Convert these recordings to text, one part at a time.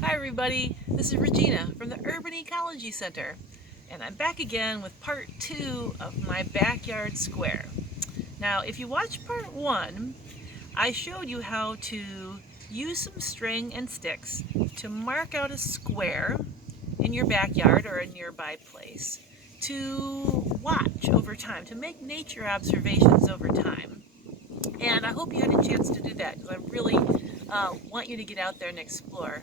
Hi everybody, this is Regina from the Urban Ecology Center, and I'm back again with part 2 of my backyard square. Now, if you watched part 1, I showed you how to use some string and sticks to mark out a square in your backyard or a nearby place to watch over time, to make nature observations over time. And I hope you had a chance to do that because I really want you to get out there and explore.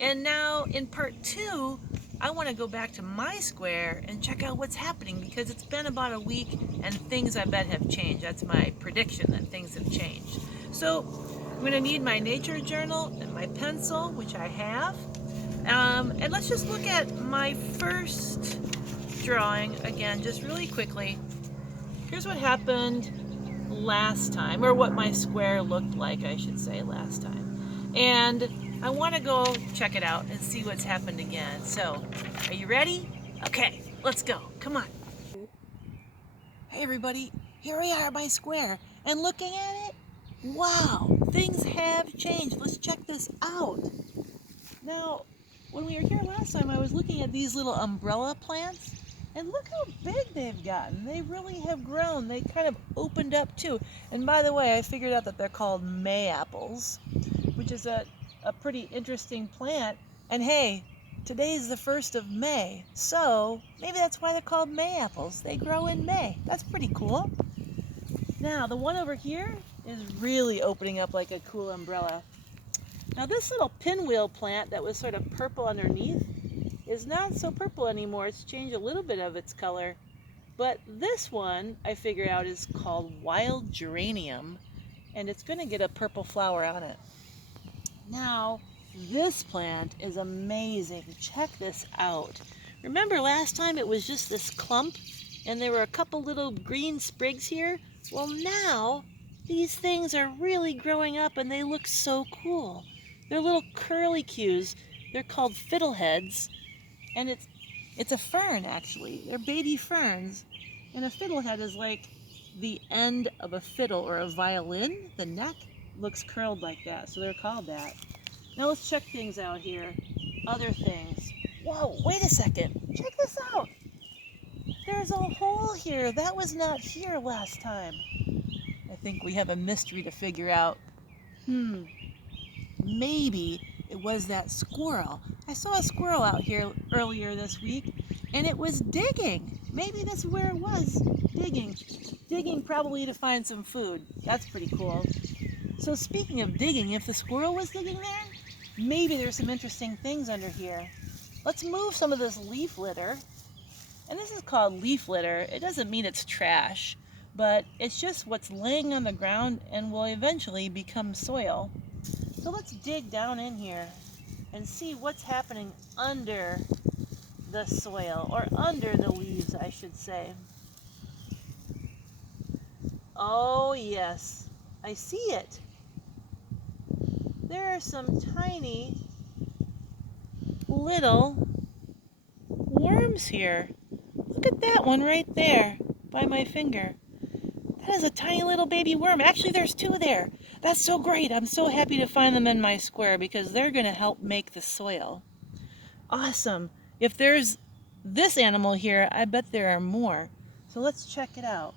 And now in part 2, I want to go back to my square and check out what's happening because it's been about a week and things I bet have changed. That's my prediction that things have changed. So I'm going to need my nature journal and my pencil, which I have. And let's just look at my first drawing again, just really quickly. Here's what happened last time, or what my square looked like, I should say, last time. And I want to go check it out and see what's happened again. So, are you ready? Okay, let's go. Come on. Hey everybody, here we are at my square, and looking at it, wow, things have changed. Let's check this out. Now, when we were here last time, I was looking at these little umbrella plants, and look how big they've gotten. They really have grown. They kind of opened up too. And by the way, I figured out that they're called May apples, which is a pretty interesting plant. And hey, today's the 1st of May, so maybe that's why they're called May apples. They grow in May. That's pretty cool. Now, the one over here is really opening up like a cool umbrella. Now this little pinwheel plant that was sort of purple underneath is not so purple anymore. It's changed a little bit of its color. But this one I figured out is called wild geranium, and it's going to get a purple flower on it. Now this plant is amazing. Check this out. Remember last time it was just this clump and there were a couple little green sprigs here? Well, now these things are really growing up and they look so cool. They're little curlicues. They're called fiddleheads, and it's a fern actually. They're baby ferns, and a fiddlehead is like the end of a fiddle or a violin. The neck looks curled like that, so they're called that. Now let's check things out here. Other things. Whoa, wait a second. Check this out. There's a hole here. That was not here last time. I think we have a mystery to figure out. Maybe it was that squirrel. I saw a squirrel out here earlier this week, and it was digging. Maybe that's where it was, digging. Digging probably to find some food. That's pretty cool. So speaking of digging, if the squirrel was digging there, maybe there's some interesting things under here. Let's move some of this leaf litter. And this is called leaf litter. It doesn't mean it's trash, but it's just what's laying on the ground and will eventually become soil. So let's dig down in here and see what's happening under the soil, or under the leaves, I should say. Oh yes, I see it. There are some tiny little worms here. Look at that one right there by my finger. That is a tiny little baby worm. Actually, there's two there. That's so great. I'm so happy to find them in my square because they're going to help make the soil. Awesome. If there's this animal here, I bet there are more. So let's check it out.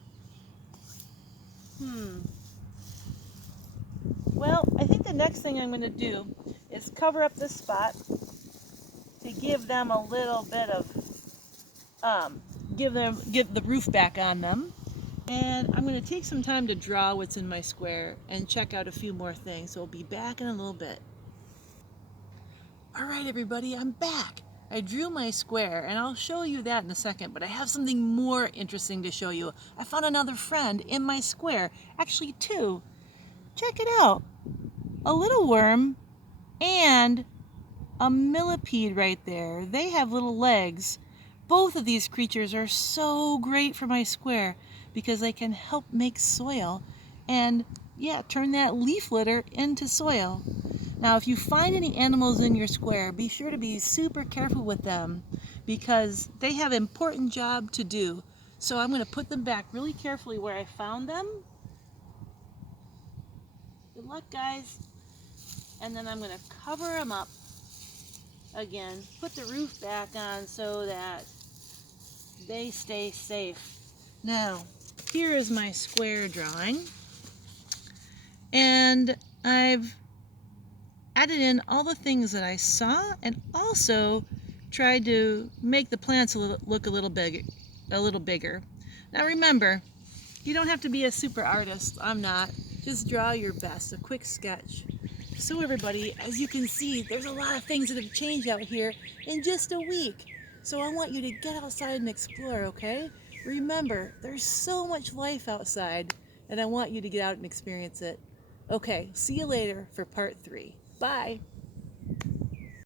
Well, I think the next thing I'm going to do is cover up this spot to give them a little bit of, get the roof back on them. And I'm going to take some time to draw what's in my square and check out a few more things. So we'll be back in a little bit. All right, everybody, I'm back. I drew my square, and I'll show you that in a second, but I have something more interesting to show you. I found another friend in my square, actually two. Check it out. A little worm and a millipede right there. They have little legs. Both of these creatures are so great for my square because they can help make soil and, yeah, turn that leaf litter into soil. Now, if you find any animals in your square, be sure to be super careful with them because they have an important job to do. So I'm going to put them back really carefully where I found them. Good luck, guys. And then I'm going to cover them up again, put the roof back on so that they stay safe. Now, here is my square drawing, and I've added in all the things that I saw and also tried to make the plants look a little bigger. Now remember, you don't have to be a super artist. I'm not. Just draw your best, a quick sketch. So everybody, as you can see, there's a lot of things that have changed out here in just a week. So I want you to get outside and explore, okay? Remember, there's so much life outside, and I want you to get out and experience it. Okay, see you later for part 3. Bye.